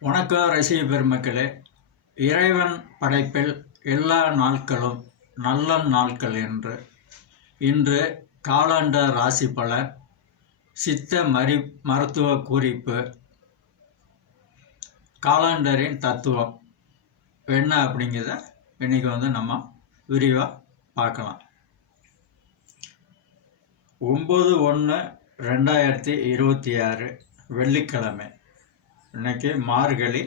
வணக்கம் ரசிக பெருமக்களே. இறைவன் படைப்பில் எல்லா நாட்களும் நல்ல நாட்கள் என்று. இன்று காலாண்ட ராசி பலன் சித்த மரி மருத்துவ குறிப்பு காலாண்டரின் தத்துவம். என்ன அப்படிங்கிறத இன்னைக்கு வந்து நம்ம விரிவாக பார்க்கலாம். ஒம்பது ஒன்று ரெண்டாயிரத்தி இருபத்தி ஆறு வெள்ளிக்கிழமை. இன்னைக்கு மார்கழி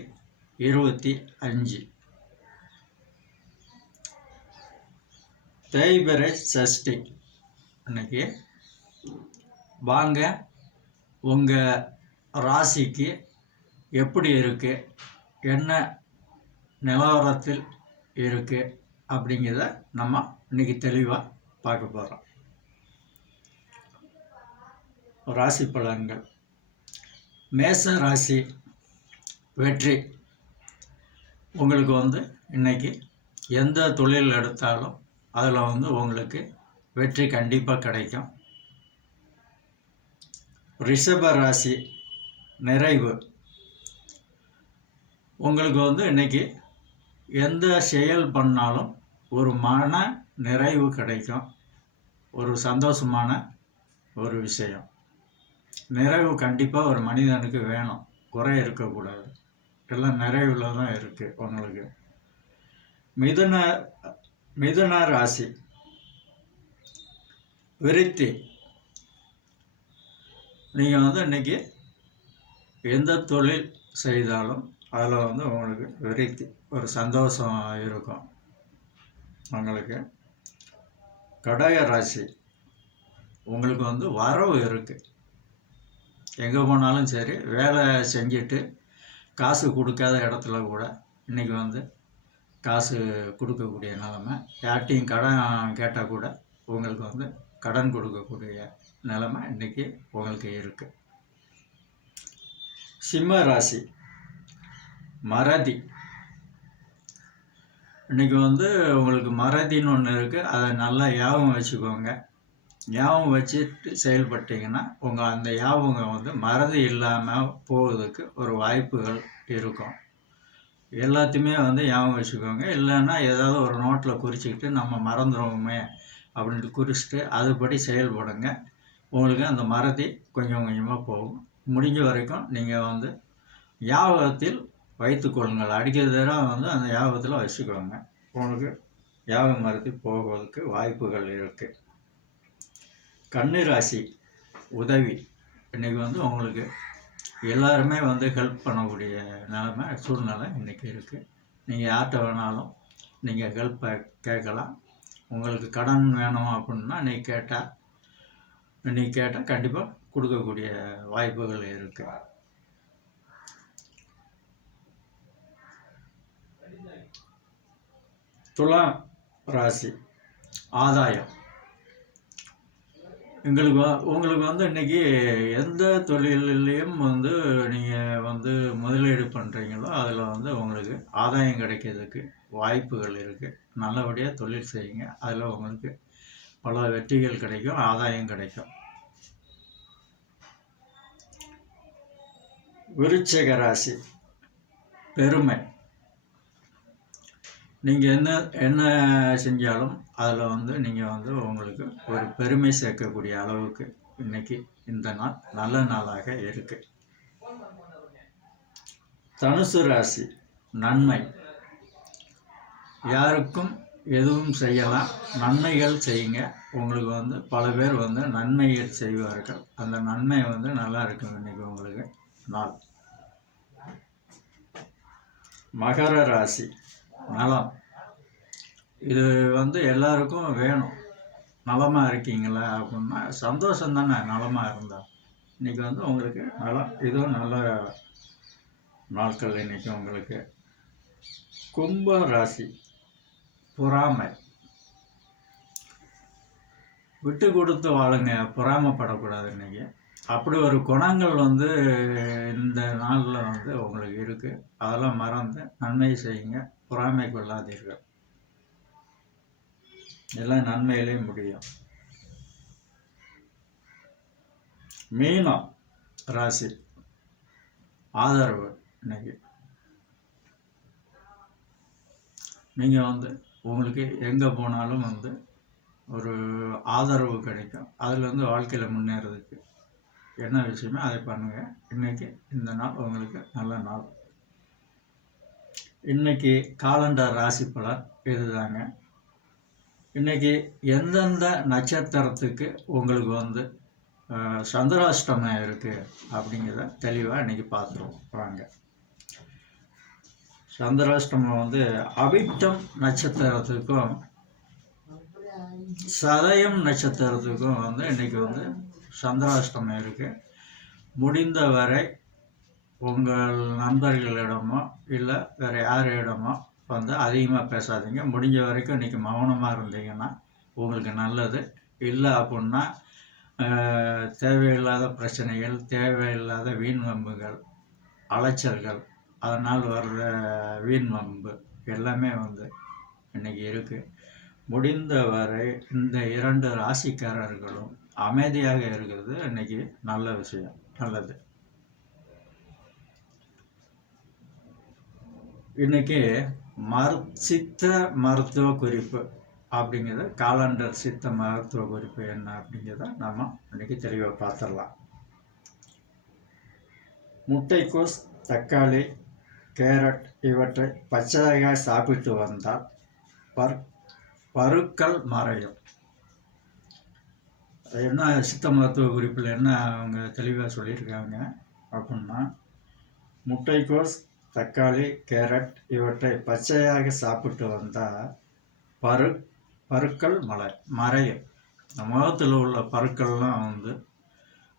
இருபத்தி அஞ்சு. தேய்பிரை சஷ்டி. இன்னைக்கு வாங்க உங்கள் ராசிக்கு எப்படி இருக்கு? என்ன நிலவரத்தில் இருக்கு? அப்படிங்கிறத நம்ம இன்னைக்கு தெளிவாக பார்க்க போகிறோம் ராசி பலன்கள். மேச ராசி வெற்றி உங்களுக்கு வந்து இன்னைக்கு எந்த தொழில் எடுத்தாலும் அதில் வந்து உங்களுக்கு வெற்றி கண்டிப்பாக கிடைக்கும். ரிஷப ராசி நிறைவு. உங்களுக்கு வந்து இன்னைக்கு எந்த செயல் பண்ணாலும் ஒரு மன நிறைவு கிடைக்கும். ஒரு சந்தோஷமான ஒரு விஷயம். நிறைவு கண்டிப்பாக ஒரு மனிதனுக்கு வேணும். குறை இருக்கக்கூடாது. எல்லாம் நிறைவில் தான் இருக்குது உங்களுக்கு மிதுன மிதுன ராசி. விருத்தி. நீங்கள் வந்து இன்னைக்கு எந்த தொழில் செய்தாலும் அதில் வந்து உங்களுக்கு விருத்தி ஒரு சந்தோஷம் இருக்கும் உங்களுக்கு கடக ராசி. உங்களுக்கு வந்து வரவு இருக்குது எங்கே போனாலும் சரி வேலை செஞ்சுட்டு காசு கொடுக்காத இடத்துல கூட இன்றைக்கி வந்து காசு கொடுக்கக்கூடிய நிலமை. யார்ட்டையும் கடன் கேட்டால் கூட உங்களுக்கு வந்து கடன் கொடுக்கக்கூடிய நிலமை இன்றைக்கி உங்களுக்கு இருக்குது சிம்ம ராசி மறதி. இன்றைக்கி வந்து உங்களுக்கு மறதின்னு ஒன்று இருக்குது அதை நல்லா ஞாபகம் வச்சுக்கோங்க. ஞாபகம் வச்சுட்டு செயல்பட்டீங்கன்னா உங்கள் அந்த ஞாபகம் வந்து மறதி இல்லாமல் போவதுக்கு ஒரு வாய்ப்புகள் இருக்கும். எல்லாத்தையுமே வந்து ஞாபகம் வச்சுக்கோங்க. இல்லைன்னா ஏதாவது ஒரு நோட்டில் குறிச்சிக்கிட்டு நம்ம மறந்துடுவோமே அப்படின்ட்டு குறிச்சிட்டு அதுபடி செயல்படுங்க. உங்களுக்கு அந்த மறதி கொஞ்சம் கொஞ்சமாக போகும். முடிஞ்ச வரைக்கும் நீங்கள் வந்து ஞாபகத்தில் வைத்துக்கொள்ளுங்கள் அடிக்கிற தடவை வந்து அந்த ஞாபகத்தில் வச்சுக்கோங்க. உங்களுக்கு யாபகம் மறதி போவதற்கு வாய்ப்புகள் இருக்குது கன்னிராசி உதவி. இன்றைக்கி வந்து உங்களுக்கு எல்லாருமே வந்து ஹெல்ப் பண்ணக்கூடிய நிலமை சூழ்நிலை இன்றைக்கி இருக்குது நீங்கள் யார்கிட்ட வேணாலும் நீங்கள் ஹெல்ப்பை கேட்கலாம். உங்களுக்கு கடன் வேணும் அப்படின்னா நீ கேட்டால் நீ கேட்டால் கண்டிப்பாக கொடுக்கக்கூடிய வாய்ப்புகள் இருக்குது துலாம் ராசி ஆதாயம். எங்களுக்கு வ- உங்களுக்கு வந்து இன்னைக்கு எந்த தொழிலையும் வந்து நீங்கள் வந்து முதலீடு பண்ணுறீங்களோ அதில் வந்து உங்களுக்கு ஆதாயம் கிடைக்கிறதுக்கு வாய்ப்புகள் இருக்குது நல்லபடியாக தொழில் செய்யுங்க. அதில் உங்களுக்கு பல வெற்றிகள் கிடைக்கும் ஆதாயம் கிடைக்கும். விருச்சிக ராசி. பெருமை. நீங்கள் என்ன என்ன செஞ்சாலும் அதில் வந்து நீங்கள் வந்து உங்களுக்கு ஒரு பெருமை சேர்க்கக்கூடிய அளவுக்கு இன்னைக்கு இந்த நாள் நல்ல நாளாக இருக்கு. தனுசு ராசி நன்மை. யாருக்கும் எதுவும் செய்யலாம். நன்மைகள் செய்யுங்க. உங்களுக்கு வந்து பல பேர் வந்து நன்மைகள் செய்வார்கள். அந்த நன்மை வந்து நல்லா இருக்கும் இன்னைக்கு உங்களுக்கு நாள். மகர ராசி. நலம். இது வந்து எல்லாருக்கும் வேணும். நலமாக இருக்கீங்களா அப்படின்னா சந்தோஷம் தானே நலமாக இருந்தால் இன்னைக்கு வந்து உங்களுக்கு நலம். இதுவும் நல்ல நாட்கள் இன்றைக்கி உங்களுக்கு. கும்ப ராசி. பொறாமை. விட்டு கொடுத்து வாழுங்க பொறாமப்படக்கூடாது இன்றைக்கி அப்படி ஒரு குணங்கள் வந்து இந்த நாளில் வந்து உங்களுக்கு இருக்குது அதெல்லாம் மறந்து நன்மை செய்யுங்க. பொறாமை கொள்ளாதீர்கள். எல்லாம் நன்மையிலே முடியும். மீனம் ராசி. ஆதரவு இன்னைக்கு. நீங்கள் வந்து உங்களுக்கு எங்கே போனாலும் வந்து ஒரு ஆதரவு கிடைக்கும். அதில் வந்து வாழ்க்கையில் முன்னேறதுக்கு என்ன விஷயமோ அதை பண்ணுங்கள் இன்றைக்கி இந்த நாள் உங்களுக்கு நல்ல நாள். இன்றைக்கி காலண்டர் ராசி பலன் இதுதாங்க. இன்றைக்கி எந்தெந்த நட்சத்திரத்துக்கு உங்களுக்கு வந்து சந்திராஷ்டமம் இருக்குது அப்படிங்கிறத தெளிவாக இன்றைக்கி பார்த்துருவோம். வாங்க. சந்திராஷ்டமம் வந்து அவிட்டம் நட்சத்திரத்துக்கும் சதயம் நட்சத்திரத்துக்கும் வந்து இன்னைக்கு வந்து சந்திராஷ்டமம் இருக்குது முடிந்த வரை உங்கள் நண்பர்களிடமோ இல்லை வேற யாரிடமோ வந்து அதிகமாக பேசாதீங்க. முடிஞ்ச வரைக்கும் இன்றைக்கி மௌனமாக இருந்தீங்கன்னா உங்களுக்கு நல்லது. இல்லை அப்படின்னா தேவையில்லாத பிரச்சனைகள் தேவையில்லாத வீண் வம்புகள் அலைச்சல்கள் அதனால் வர்ற வீண் வம்பு எல்லாமே வந்து இன்னைக்கு இருக்குது முடிந்த வரை இந்த இரண்டு ராசிக்காரர்களும் அமைதியாக இருக்கிறது இன்னைக்கு நல்ல விஷயம் நல்லது. இன்னைக்கு மரு சித்த மருத்துவ குறிப்பு அப்படிங்கிறத காலண்டர் சித்த மருத்துவ குறிப்பு என்ன அப்படிங்கிறத நாம் இன்னைக்கு தெளிவாக பார்த்துடலாம். முட்டைக்கோஸ் தக்காளி கேரட் இவற்றை பச்சையாக சாப்பிட்டு வந்தால் பரு பருக்கள் மறையும். அது என்ன சித்த மருத்துவ குறிப்பில் என்ன அவங்க தெளிவாக சொல்லியிருக்காங்க அப்படின்னா முட்டைக்கோஸ் தக்காளி கேரட் இவற்றை பச்சையாக சாப்பிட்டு வந்தால் பரு பருக்கள் மலை மறையும். முகத்தில் உள்ள பருக்கள்லாம் வந்து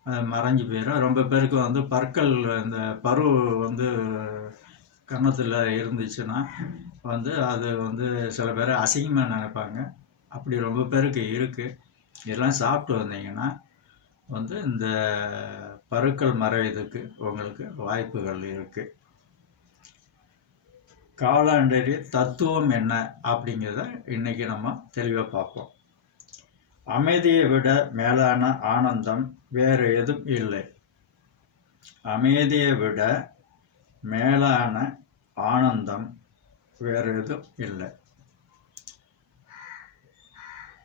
அது மறைஞ்சு போயிடும். ரொம்ப பேருக்கு வந்து பற்கள் இந்த பரு வந்து கன்னத்தில் இருந்துச்சுன்னா வந்து அது வந்து சில பேர் அசிங்கமாக நினைப்பாங்க. அப்படி ரொம்ப பேருக்கு இருக்குது இதெல்லாம் சாப்பிட்டு வந்தீங்கன்னா வந்து இந்த பருக்கள் மறைவதற்கு உங்களுக்கு வாய்ப்புகள் இருக்குது காலாண்டரி தத்துவம் என்ன அப்படிங்கிறத இன்னைக்கு நம்ம தெளிவாக பார்ப்போம். அமைதியை விட மேலான ஆனந்தம் வேறு எதுவும் இல்லை. அமைதியை விட மேலான ஆனந்தம் வேறு எதுவும் இல்லை.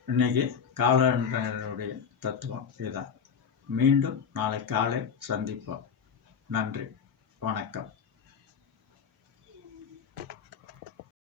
இன்னைக்கு காலண்டருடைய தத்துவம் இதுதான். மீண்டும் நாளை காலை சந்திப்போம். நன்றி. வணக்கம்.